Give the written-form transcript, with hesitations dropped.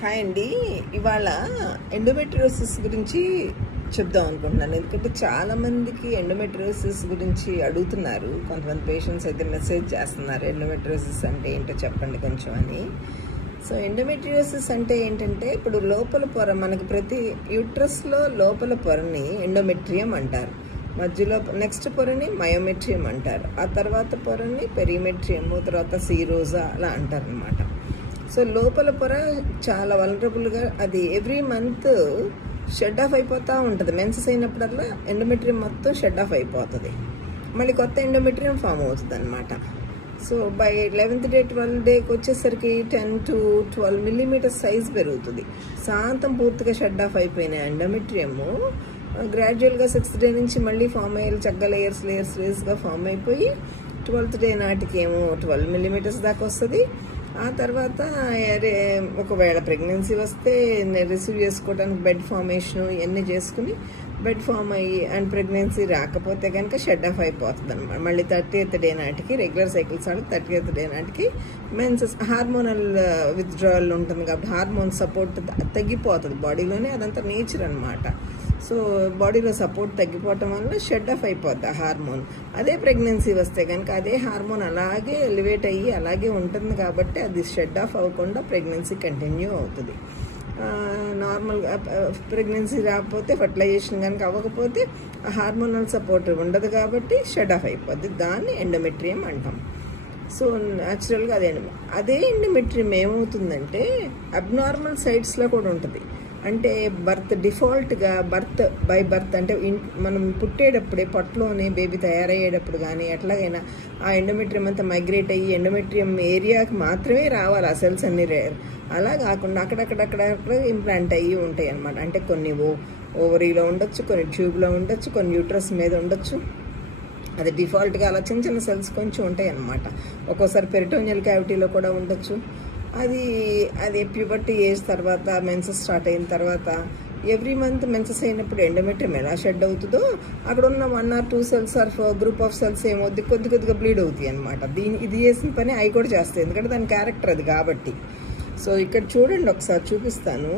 Hi అండి. ఇవాళ endometriosis గురించి చెప్దాం అనుకుంటున్నాను. ఎందుకంటే చాలామందికి ఎండోమెట్రియోసిస్ గురించి అడుగుతున్నారు. కొంతమంది పేషెంట్స్ అయితే మెసేజ్ చేస్తున్నారు, ఎండోమెట్రియోసిస్ అంటే ఏంటో చెప్పండి కొంచెం అని. సో ఎండోమెట్రియోసిస్ అంటే ఏంటంటే, ఇప్పుడు లోపల పొర, మనకి ప్రతి యూట్రస్లో లోపల పొరని ఎండోమెట్రియం అంటారు, మధ్యలో నెక్స్ట్ పొరని మయోమెట్రియం అంటారు, ఆ తర్వాత పొరని పెరిమెట్రియము, తర్వాత సీరోజా అలా అంటారు అనమాట. సో లోపల పొర చాలా వలనరబుల్గా, అది ఎవ్రీ మంత్ షెడ్ ఆఫ్ అయిపోతూ ఉంటుంది. మెన్సెస్ అయినప్పుడల్లా ఎండోమెట్రియం మొత్తం షెడ్ ఆఫ్ అయిపోతుంది, మళ్ళీ కొత్త ఎండోమెట్రియం ఫామ్ అవుతుంది అనమాట. So by 11th day 12th dayకి వచ్చేసరికి 10 to 12 millimeters సైజ్ పెరుగుతుంది. శాంతం పూర్తిగా షెడ్ ఆఫ్ అయిపోయిన ఎండోమెట్రియము గ్రాడ్యువల్గా 6th day నుంచి మళ్ళీ ఫామ్ అయ్యేది, చక్కగా లేయర్స్గా ఫామ్ అయిపోయి 12th day నాటికి ఏమో 12 millimeters దాకా వస్తుంది. ఆ తర్వాత ఒకవేళ ప్రెగ్నెన్సీ వస్తే రిసీవ్ చేసుకోవడానికి బెడ్ ఫార్మేషను ఇవన్నీ చేసుకుని బెడ్ ఫామ్ అయ్యి, అండ్ ప్రెగ్నెన్సీ రాకపోతే కనుక షెడ్ ఆఫ్ అయిపోతుంది అనమాట. మళ్ళీ 30th day నాటికి, రెగ్యులర్ సైకిల్స్ ఆడి 30th day నాటికి మెన్సెస్, హార్మోనల్ విత్డ్రావల్ ఉంటుంది కాబట్టి హార్మోన్ సపోర్ట్ తగ్గిపోతుంది బాడీలోనే, అదంతా నేచర్ అనమాట. సో బాడీలో సపోర్ట్ తగ్గిపోవటం వల్ల షెడ్ ఆఫ్ అయిపోద్ది ఆ హార్మోన్. అదే ప్రెగ్నెన్సీ వస్తే కనుక అదే హార్మోన్ అలాగే ఎలివేట్ అయ్యి అలాగే ఉంటుంది కాబట్టి అది షెడ్ ఆఫ్ అవ్వకుండా ప్రెగ్నెన్సీ కంటిన్యూ అవుతుంది. నార్మల్గా ప్రెగ్నెన్సీ రాకపోతే, ఫర్టిలైజేషన్ కనుక అవ్వకపోతే ఆ హార్మోనల్ సపోర్ట్ ఉండదు కాబట్టి షెడ్ ఆఫ్ అయిపోద్ది. దాన్ని ఎండోమెట్రియం అంటాం. సో న్యాచురల్గా అదే ఎండోమెట్రియం ఏమవుతుందంటే అబ్నార్మల్ సైడ్స్లో కూడా ఉంటుంది. అంటే డిఫాల్ట్గా బై బర్త్ అంటే మనం పుట్టేటప్పుడే పొట్టలోనే బేబీ తయారయ్యేటప్పుడు కానీ ఎట్లాగైనా ఆ ఎండోమెట్రియం అంతా మైగ్రేట్ అయ్యి ఎండోమెట్రియం ఏరియాకి మాత్రమే రావాలి ఆ సెల్స్ అన్ని రేర్. అలా కాకుండా అక్కడక్కడ ఇంప్లాంట్ అయ్యి ఉంటాయి అన్నమాట. అంటే కొన్ని ఓవరీలో ఉండొచ్చు, కొన్ని ట్యూబ్లో ఉండొచ్చు, కొన్ని యూట్రస్ మీద ఉండొచ్చు. అది డిఫాల్ట్గా అలా చిన్న చిన్న సెల్స్ కొంచెం ఉంటాయి అన్నమాట. ఒక్కోసారి పెరిటోనియల్ క్యావిటీలో కూడా ఉండొచ్చు. అది ప్యూబర్టీ ఏజ్ తర్వాత, మెన్సెస్ స్టార్ట్ అయిన తర్వాత, ఎవ్రీ మంత్ మెన్సెస్ అయినప్పుడు ఎండోమెట్రియం ఎలా షెడ్ అవుతుందో అక్కడ ఉన్న 1 or 2 cells or group of cells ఏమవుద్ది, కొద్దిగా బ్లీడ్ అవుతాయి అనమాట. ఇది చేసిన పని అవి కూడా చేస్తాయి, ఎందుకంటే దాని క్యారెక్టర్ అది కాబట్టి. సో ఇక్కడ చూడండి, ఒకసారి చూపిస్తాను.